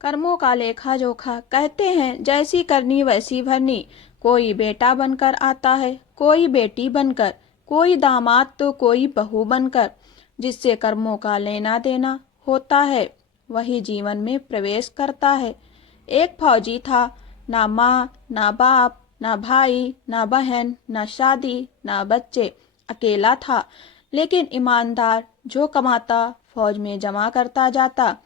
कर्मों का लेखा जोखा। कहते हैं जैसी करनी वैसी भरनी। कोई बेटा बनकर आता है, कोई बेटी बनकर, कोई दामाद तो कोई बहू बनकर। जिससे कर्मों का लेना देना होता है वही जीवन में प्रवेश करता है। एक फौजी था, ना माँ ना बाप ना भाई ना बहन ना शादी ना बच्चे, अकेला था लेकिन ईमानदार। जो कमाता फौज में जमा करता जाता।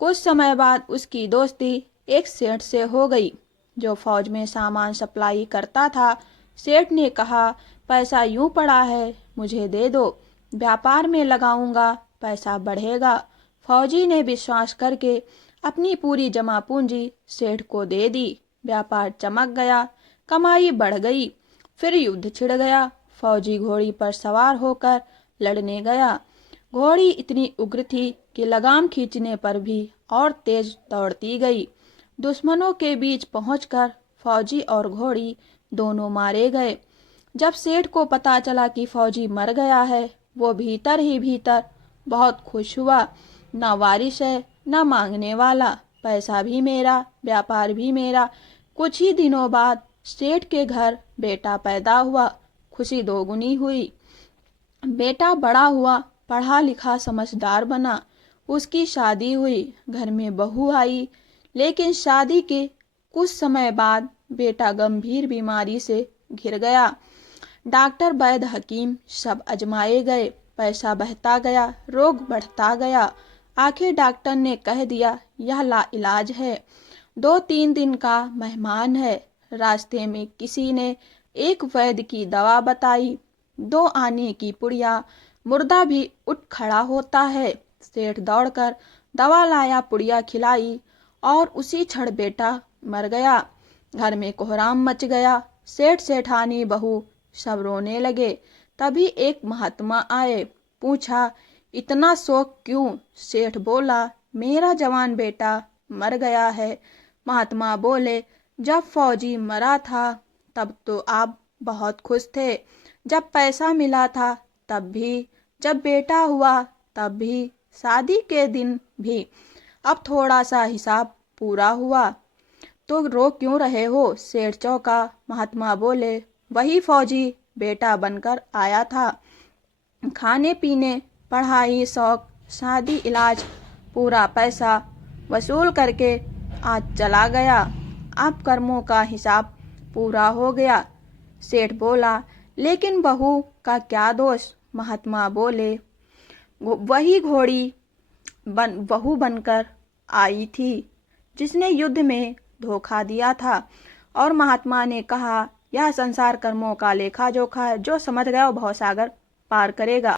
कुछ समय बाद उसकी दोस्ती एक सेठ से हो गई जो फौज में सामान सप्लाई करता था। सेठ ने कहा, पैसा यूं पड़ा है, मुझे दे दो, व्यापार में लगाऊंगा, पैसा बढ़ेगा। फौजी ने विश्वास करके अपनी पूरी जमा पूंजी सेठ को दे दी। व्यापार चमक गया, कमाई बढ़ गई। फिर युद्ध छिड़ गया। फौजी घोड़ी पर सवार होकर लड़ने गया। घोड़ी इतनी उग्र थी कि लगाम खींचने पर भी और तेज दौड़ती गई। दुश्मनों के बीच पहुंचकर फौजी और घोड़ी दोनों मारे गए। जब सेठ को पता चला कि फौजी मर गया है, वो भीतर ही भीतर बहुत खुश हुआ। न वारिस है न मांगने वाला, पैसा भी मेरा, व्यापार भी मेरा। कुछ ही दिनों बाद सेठ के घर बेटा पैदा हुआ। खुशी दोगुनी हुई। बेटा बड़ा हुआ, पढ़ा लिखा समझदार बना। उसकी शादी हुई, घर में बहू आई। लेकिन शादी के कुछ समय बाद बेटा गंभीर बीमारी से घिर गया। डॉक्टर वैद्य हकीम सब आजमाए गए, पैसा बहता गया, रोग बढ़ता गया। आखिर डॉक्टर ने कह दिया यह लाइलाज है, 2-3 दिन का मेहमान है। रास्ते में किसी ने एक वैद्य की दवा बताई, 2 आने की पुड़िया, मुर्दा भी उठ खड़ा होता है। सेठ दौड़कर दवा लाया, पुड़िया खिलाई और उसी क्षण बेटा मर गया। घर में कोहराम मच गया। सेठ सेठानी बहू सब रोने लगे। तभी एक महात्मा आए, पूछा इतना शोक क्यों? सेठ बोला मेरा जवान बेटा मर गया है। महात्मा बोले जब फौजी मरा था तब तो आप बहुत खुश थे, जब पैसा मिला था तब भी, जब बेटा हुआ तब भी, शादी के दिन भी। अब थोड़ा सा हिसाब पूरा हुआ तो रो क्यों रहे हो? सेठ चौंका। महात्मा बोले वही फौजी बेटा बनकर आया था, खाने पीने पढ़ाई शौक शादी इलाज पूरा पैसा वसूल करके आज चला गया। अब कर्मों का हिसाब पूरा हो गया। सेठ बोला लेकिन बहू का क्या दोष? महात्मा बोले वही घोड़ी बहू बनकर आई थी जिसने युद्ध में धोखा दिया था। और महात्मा ने कहा यह संसार कर्मों का लेखा जोखा है, जो समझ गया वो भवसागर पार करेगा।